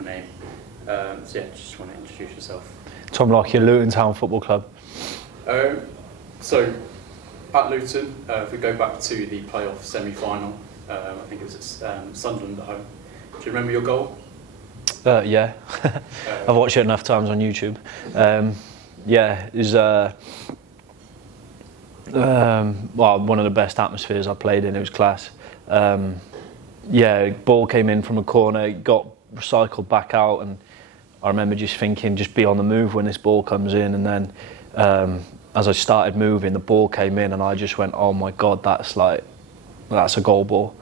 your name. Just want to introduce yourself. Tom Lockyer, Luton Town Football Club. So at Luton, if we go back to the playoff semi-final, I think it was at Sunderland at home. Do you remember your goal? Yeah, I've watched it enough times on YouTube. It was one of the best atmospheres I played in. It was class. Ball came in from a corner, it got recycled back out, and I remember just thinking, just be on the move when this ball comes in. And then as I started moving, the ball came in, and I just went, oh my God, that's a goal ball,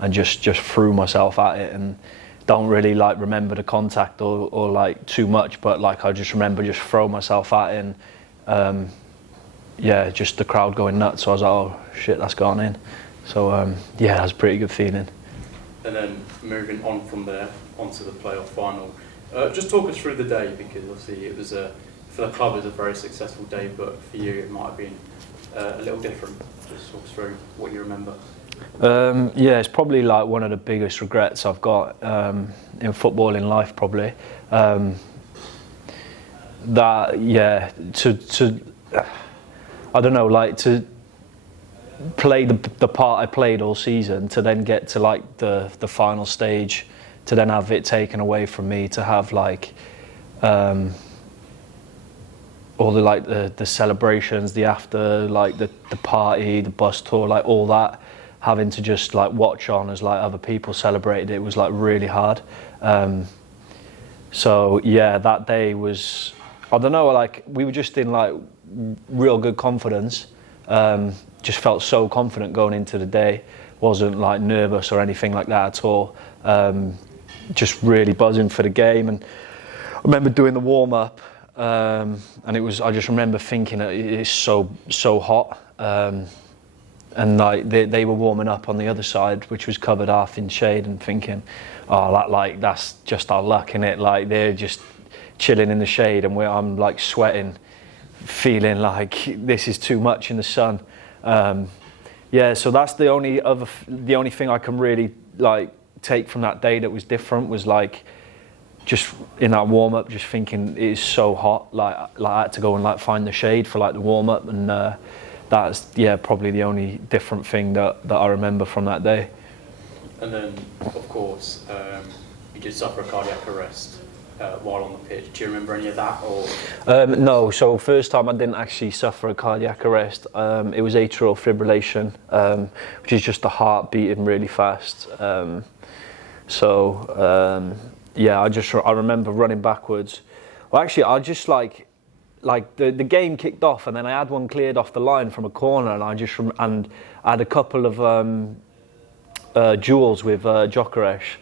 and just threw myself at it. And don't really remember the contact or too much, but I just remember just throw myself at it, and just the crowd going nuts. So I was like, oh shit, that's gone in. So that was a pretty good feeling. And then moving on from there onto the playoff final, just talk us through the day, because obviously it was for the club it was a very successful day, but for you it might have been a little different. Just talk us through what you remember. It's probably one of the biggest regrets I've got in football in life, probably. To I don't know, to play the part I played all season, to then get to the final stage, to then have it taken away from me, to have all the celebrations, the after, the party, the bus tour, all that, having to just watch on as other people celebrated it was really hard. That day was, I don't know, we were just in real good confidence. Just felt so confident going into the day. Wasn't nervous or anything like that at all. Just really buzzing for the game. And I remember doing the warm up, and I just remember thinking it is so hot. And they were warming up on the other side, which was covered half in shade, and thinking, oh, that's just our luck, innit? They're just chilling in the shade, and I'm sweating, feeling this is too much in the sun. So that's the only thing I can really take from that day that was different, was just in that warm up, just thinking it is so hot. I had to go and find the shade for the warm up, and that's probably the only different thing that I remember from that day. And then, of course, you did suffer a cardiac arrest while on the pitch. Do you remember any of that? Or no. So first time I didn't actually suffer a cardiac arrest. It was atrial fibrillation, which is just the heart beating really fast. I remember running backwards. Well, actually, I just the game kicked off, and then I had one cleared off the line from a corner, and I had a couple of duels with Jokeresh,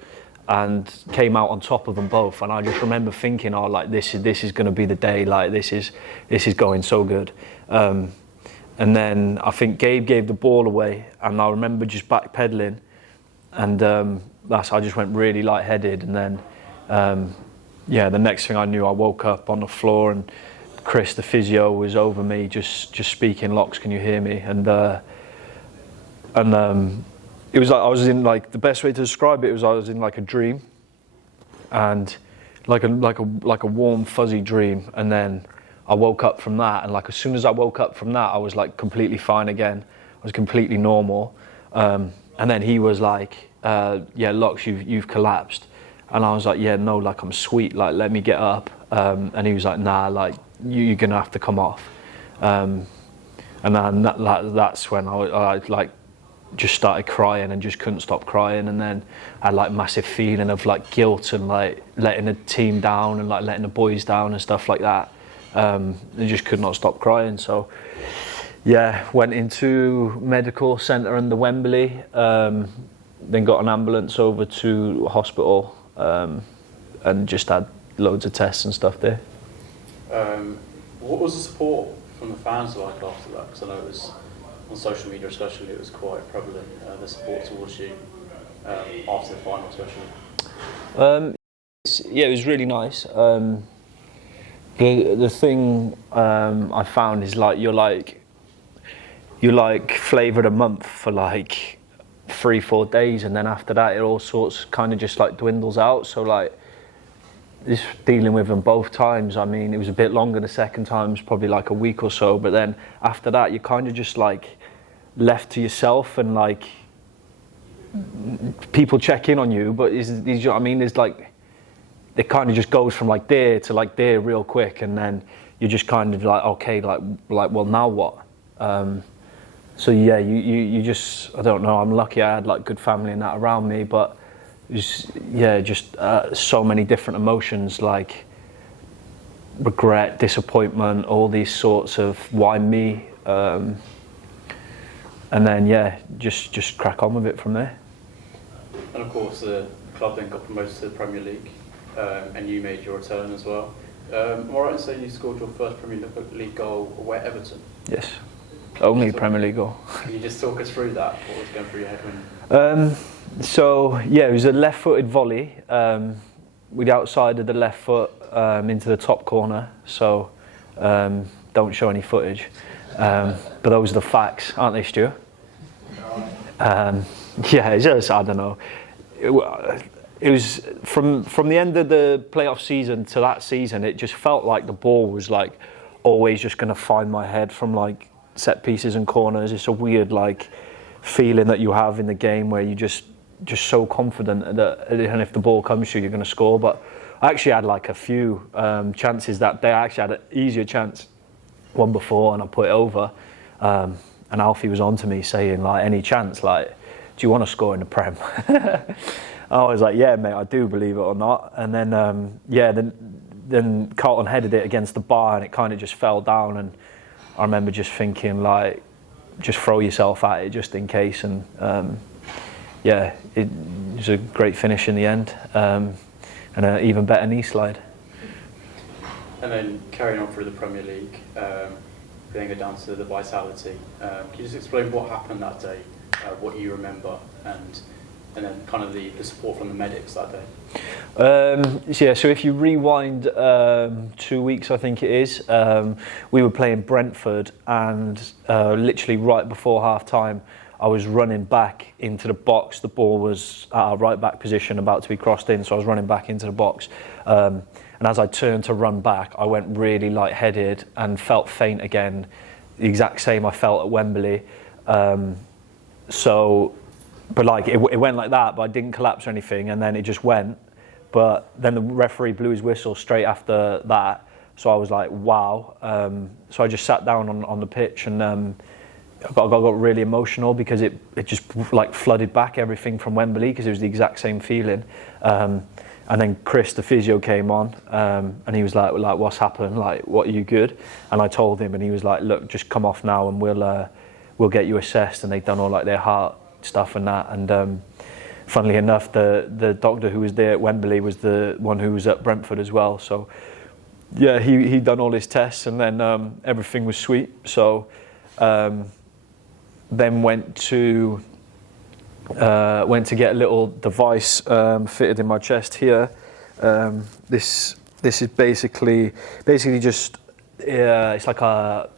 and came out on top of them both. And I just remember thinking, this is going to be the day. This is going so good. And then I think Gabe gave the ball away, and I remember just backpedaling, and I just went really lightheaded. And then the next thing I knew, I woke up on the floor, and Chris, the physio, was over me, just speaking, "Locks, can you hear me?" And it was I was in the best way to describe it was I was in a dream, and like a warm fuzzy dream. And then I woke up from that, and as soon as I woke up from that, I was completely fine again. I was completely normal. And then he was "Locks, you've collapsed." And I was "Yeah, no, I'm sweet, let me get up." And he was "Nah, you're gonna have to come off." And then that's when I just started crying and just couldn't stop crying. And then I had massive feeling of guilt and letting the team down and letting the boys down and stuff like that. And just could not stop crying. So went into medical centre in the Wembley, then got an ambulance over to hospital, and just had loads of tests and stuff there. What was the support from the fans like after that? Because I know it was, on social media especially, it was quite prevalent, the support towards you after the final especially. It was really nice. The thing I found is you're flavoured a month for 3-4 days, and then after that it all sorts kind of just dwindles out. So just dealing with them both times. I mean, it was a bit longer the second time, it was probably like a week or so, but then after that you're kind of just like left to yourself, and like people check in on you, but you know what I mean, there's like, it kind of just goes from like there to like there real quick, and then you're just kind of like, okay, like well, now what? So yeah, you just, I don't know, I'm lucky I had like good family and that around me, but it was, yeah, just so many different emotions, like regret, disappointment, all these sorts of why me, and then yeah, just crack on with it from there. And of course the club then got promoted to the Premier League, and you made your return as well. Am I right in saying you scored your first Premier League goal away at Everton? Yes, only Premier League goal. Can you just talk us through that? What was going through your head when? So yeah, it was a left-footed volley with the outside of the left foot into the top corner. So don't show any footage, but those are the facts, aren't they, Stu? Yeah, it's just, I don't know. It was from the end of the playoff season to that season, it just felt like the ball was like always just going to find my head from like set pieces and corners. It's a weird like feeling that you have in the game where you just so confident that, and if the ball comes to you, you're going to score. But I actually had like a few chances that day. I actually had an easier chance one before, and I put it over. And Alfie was on to me saying like, any chance, like, do you want to score in the Prem? I was like, yeah, mate, I do, believe it or not. And then, then Carlton headed it against the bar, and it kind of just fell down. And I remember just thinking, like, just throw yourself at it just in case. And yeah, it was a great finish in the end, and an even better knee slide. And then carrying on through the Premier League, then go down to the Vitality. Can you just explain what happened that day, what you remember, and then kind of the support from the medics that day? Yeah, so if you rewind 2 weeks, I think it is, we were playing Brentford, and literally right before half time, I was running back into the box. The ball was at our right back position, about to be crossed in, so I was running back into the box. And as I turned to run back, I went really lightheaded and felt faint again, the exact same I felt at Wembley. But like it went like that, but I didn't collapse or anything, and then it just went. But then the referee blew his whistle straight after that, so I was like, wow. So I just sat down on the pitch, and I got really emotional because it just like flooded back everything from Wembley, because it was the exact same feeling. And then Chris, the physio, came on, and he was like, what's happened? Like, what, are you good? And I told him, and he was like, look, just come off now, and we'll get you assessed. And they'd done all like their heart stuff and that. And funnily enough, the doctor who was there at Wembley was the one who was at Brentford as well. So yeah, he'd done all his tests, and then everything was sweet. So then went to get a little device fitted in my chest here. This is basically just it's like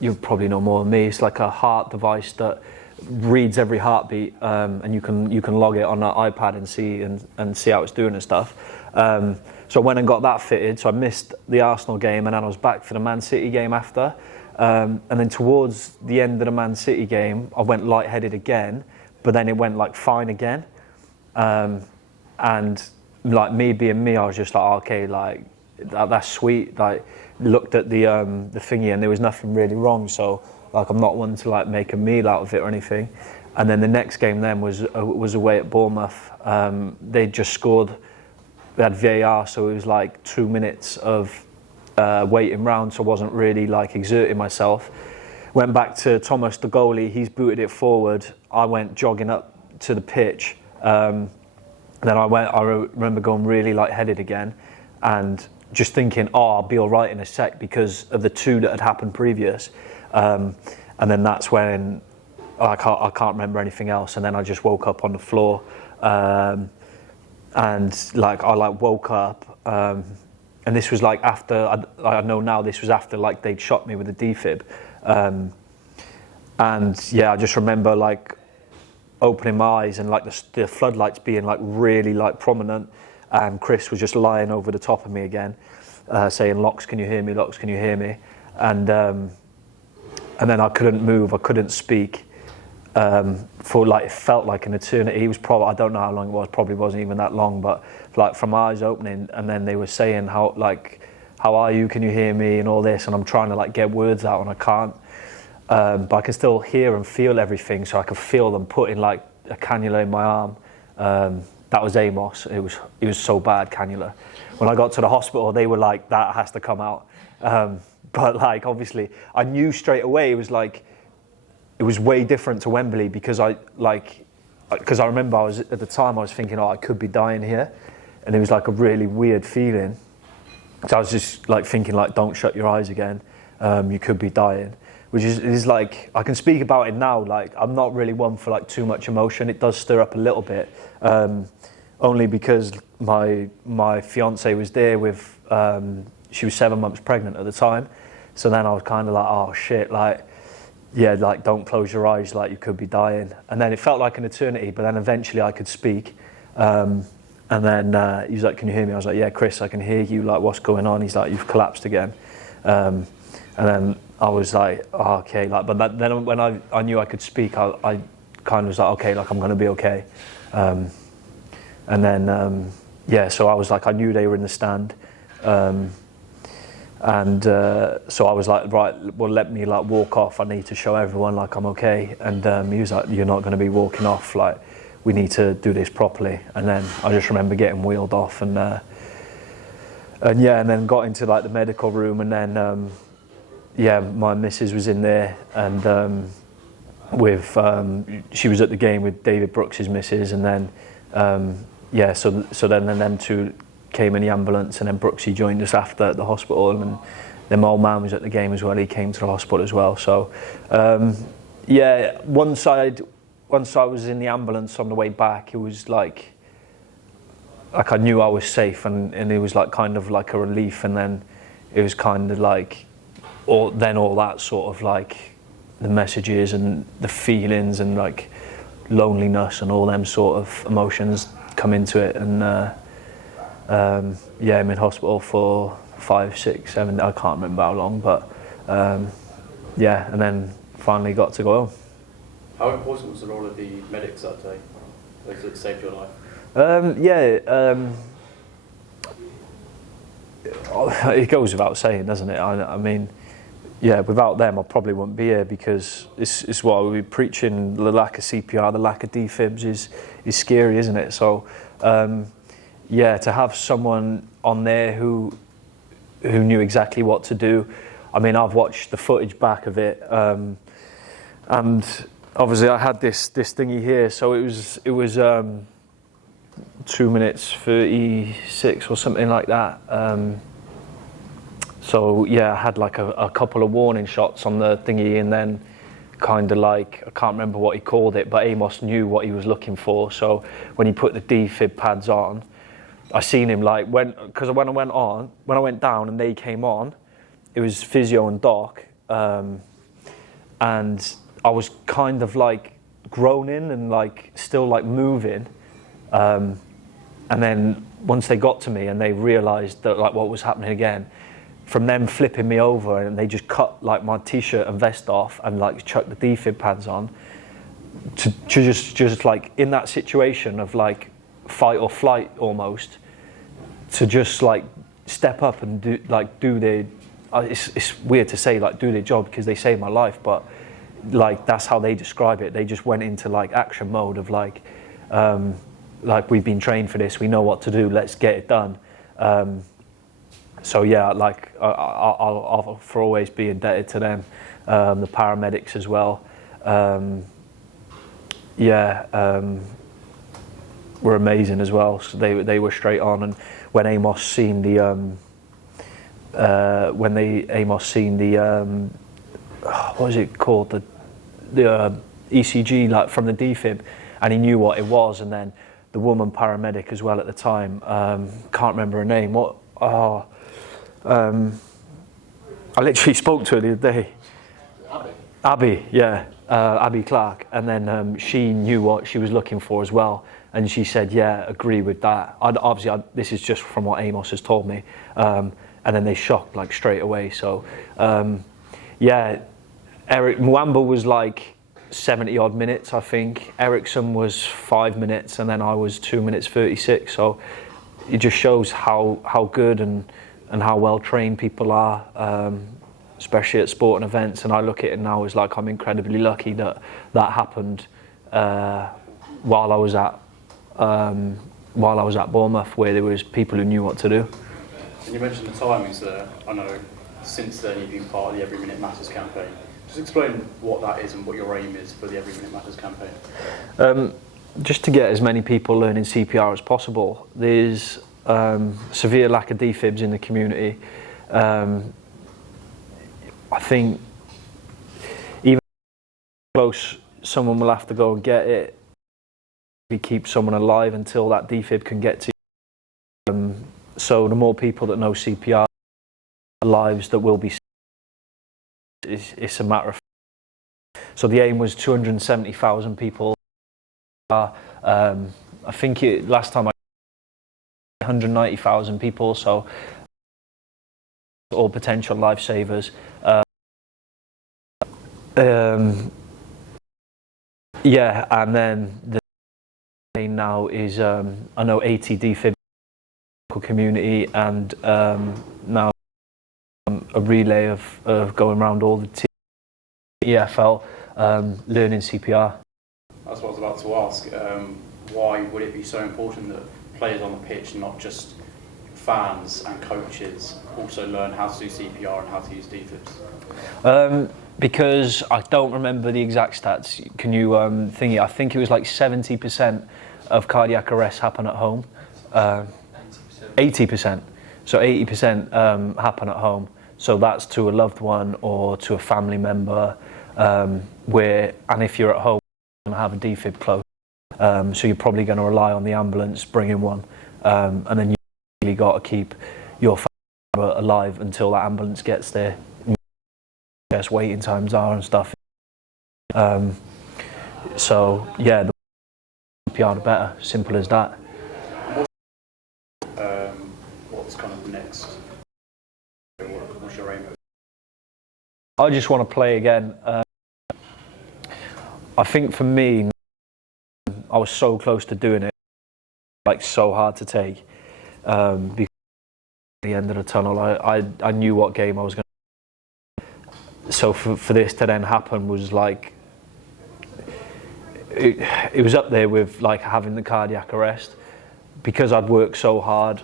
you probably know more than me. It's like a heart device that reads every heartbeat, and you can log it on an iPad and see how it's doing and stuff. So I went and got that fitted. So I missed the Arsenal game, and then I was back for the Man City game after. And then towards the end of the Man City game, I went lightheaded again, but then it went like fine again. And like me being me, I was just like, oh, okay, like that's sweet. Like looked at the thingy, and there was nothing really wrong. So like I'm not one to like make a meal out of it or anything. And then the next game then was away at Bournemouth. They just scored. They had VAR, so it was like 2 minutes of waiting round, so I wasn't really like exerting myself. Went back to Thomas, the goalie. He's booted it forward. I went jogging up to the pitch. Then I remember going really lightheaded again, and just thinking, oh, I'll be all right in a sec, because of the two that had happened previous. And then that's when I can't remember anything else. And then I just woke up on the floor, and like I woke up. And this was like after, I know now this was after like they'd shot me with a defib. And yeah, I just remember like opening my eyes and like the floodlights being like really like prominent. and Chris was just lying over the top of me again, saying, "Locks, can you hear me? Locks, can you hear me?" And then I couldn't move, I couldn't speak for like, it felt like an eternity. It was probably, I don't know how long it was, probably wasn't even that long, but like from my eyes opening, and then they were saying how are you, can you hear me, and all this, and I'm trying to like get words out and I can't, but I can still hear and feel everything, so I could feel them putting like a cannula in my arm. That was Amos. It was so bad, cannula. When I got to the hospital, they were like, that has to come out. But like, obviously, I knew straight away it was way different to Wembley, because I remember at the time I was thinking, I could be dying here, and it was like a really weird feeling. So I was just like thinking, like, don't shut your eyes again. You could be dying, which is like, I can speak about it now. Like, I'm not really one for like too much emotion. It does stir up a little bit, only because my fiance was there with. She was 7 months pregnant at the time, so then I was kind of like, oh shit, like, yeah, like, don't close your eyes, like, you could be dying. And then it felt like an eternity, but then eventually I could speak. And then he was like, can you hear me? I was like, yeah, Chris, I can hear you, like, what's going on? He's like, you've collapsed again. And then I was like, oh, okay, like, but then when I knew I could speak, I kind of was like, okay, like, I'm going to be okay. And then, yeah, so I was like, I knew they were in the stand. So I was like, right, well, let me like walk off. I need to show everyone like I'm okay. And he was like, you're not going to be walking off. Like, we need to do this properly. And then I just remember getting wheeled off, and then got into like the medical room, and then yeah, my missus was in there, and she was at the game with David Brooks' missus, and then yeah, so then them two came in the ambulance, and then Brooksy joined us after at the hospital, and then my old man was at the game as well. He came to the hospital as well. So yeah, once I was in the ambulance on the way back, it was like I knew I was safe, and it was like kind of like a relief. And then it was kind of like all that sort of like the messages and the feelings and like loneliness and all them sort of emotions come into it. And yeah, I'm in hospital for 5, 6, 7, I can't remember how long, but yeah, and then finally got to go home. How important was the role of the medics that day? Like, it saved your life? It goes without saying, doesn't it? I mean, yeah, without them I probably wouldn't be here, because it's what we're preaching. The lack of CPR, the lack of defibs is scary, isn't it? So yeah, to have someone on there who knew exactly what to do. I mean, I've watched the footage back of it, and obviously I had this thingy here, so it was 2 minutes 36 or something like that. So yeah, I had like a couple of warning shots on the thingy, and then kind of like, I can't remember what he called it, but Amos knew what he was looking for. So when he put the defib pads on, I seen him like when I went down and they came on, it was physio and doc, and I was kind of like groaning and like still like moving, and then once they got to me and they realised that like what was happening again, from them flipping me over, and they just cut like my t-shirt and vest off and like chucked the defib pads on, to just like in that situation of like fight or flight almost, to just like step up and do their, it's weird to say like do their job, because they saved my life, but like that's how they describe it. They just went into like action mode of like we've been trained for this, we know what to do, let's get it done. So yeah, like I'll for always be indebted to them, the paramedics as well. Were amazing as well. So they were straight on, and when Amos seen the what is it called, the ECG like from the defib, and he knew what it was, and then the woman paramedic as well at the time, can't remember her name. I literally spoke to her the other day. Abby, yeah, Abby Clark, and then she knew what she was looking for as well. And she said, yeah, agree with that. This is just from what Amos has told me. And then they shocked like straight away. So, yeah, Eric Mwamba was like 70 odd minutes, I think. Ericsson was 5 minutes, and then I was 2 minutes 36. So it just shows how good and how well trained people are, especially at sporting events. And I look at it now as like I'm incredibly lucky that happened while I was at Bournemouth, where there was people who knew what to do. And you mentioned the timings there. I know since then you've been part of the Every Minute Matters campaign. Just explain what that is and what your aim is for the Every Minute Matters campaign. Just to get as many people learning CPR as possible. There's severe lack of defibs in the community. I think even close, someone will have to go and get it. We keep someone alive until that defib can get to you. So the more people that know CPR, lives that will be saved, it's a matter of. So the aim was 270,000 people. I think last time 190,000 people. So all potential lifesavers. Yeah, and then the thing now is I know 80 defib community, and now a relay of going around all the EFL learning CPR. That's what I was about to ask. Why would it be so important that players on the pitch, not just fans and coaches, also learn how to do CPR and how to use defibs? Because I don't remember the exact stats. Can you I think it was like 70% of cardiac arrests happen at home. 80%. So 80% happen at home. So that's to a loved one or to a family member. And if you're at home, you're going to have a defib close. So you're probably going to rely on the ambulance bringing one. And then you really got to keep your family member alive until that ambulance gets there. Guess waiting times are and stuff. So yeah, the CPR the better. Simple as that. What's kind of next? What's your aim? I just want to play again. I think for me, I was so close to doing it, like so hard to take. Because at the end of the tunnel, I knew what game I was going to. So for this to then happen was like, it was up there with like having the cardiac arrest, because I'd worked so hard.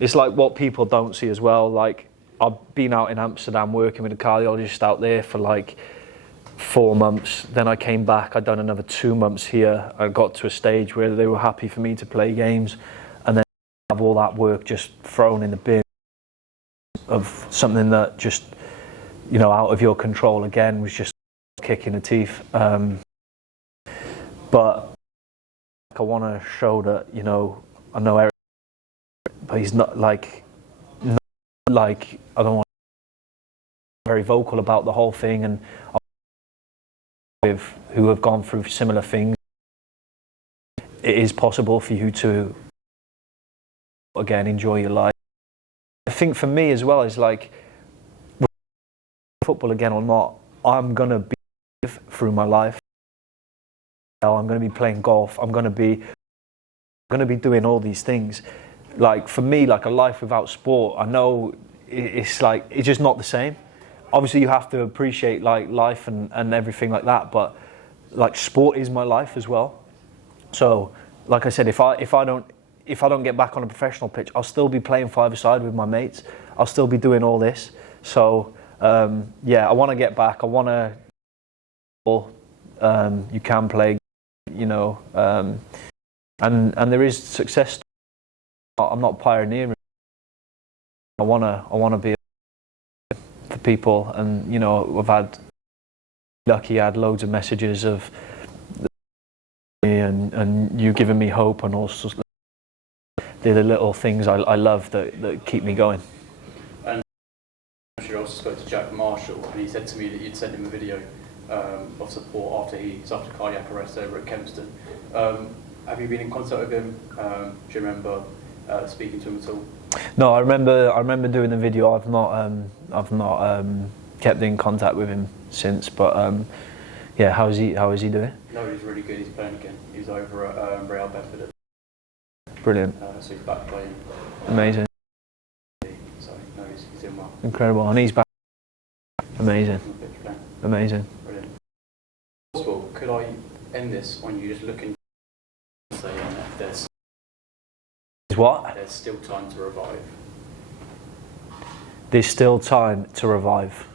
It's like what people don't see as well. Like I've been out in Amsterdam working with a cardiologist out there for like 4 months. Then I came back, I'd done another 2 months here. I got to a stage where they were happy for me to play games, and then have all that work just thrown in the bin of something that just, you know, out of your control again, was just kick in the teeth. But I want to show that, you know, I know Eric, but he's not like I don't want to be very vocal about the whole thing, and with who have gone through similar things, it is possible for you to again enjoy your life. I think for me as well is like, football again or not, I'm gonna be through my life. I'm gonna be playing golf. I'm gonna be doing all these things. Like for me, like a life without sport, I know it's like it's just not the same. Obviously, you have to appreciate like life and everything like that. But like sport is my life as well. So, like I said, if I don't get back on a professional pitch, I'll still be playing five-a-side with my mates. I'll still be doing all this. So. Yeah, I want to get back. I want to. You can play, you know, and there is success. I'm not pioneering. I want to be for people, and you know, I've had lucky. I had loads of messages of and you giving me hope, and also they're the little things I love that keep me going. I also spoke to Jack Marshall, and he said to me that you'd sent him a video of support after cardiac arrest over at Kempston. Have you been in contact with him? Do you remember speaking to him at all? No, I remember doing the video. I've not kept in contact with him since. But yeah, how is he doing? No, he's really good. He's playing again. He's over at Real Bedford. Brilliant. So he's back playing. Amazing. So no, he's in well. Incredible, and he's back. Amazing. Amazing. Brilliant. Possible, could I end this on you just looking, saying that there's What? still time to revive? There's still time to revive.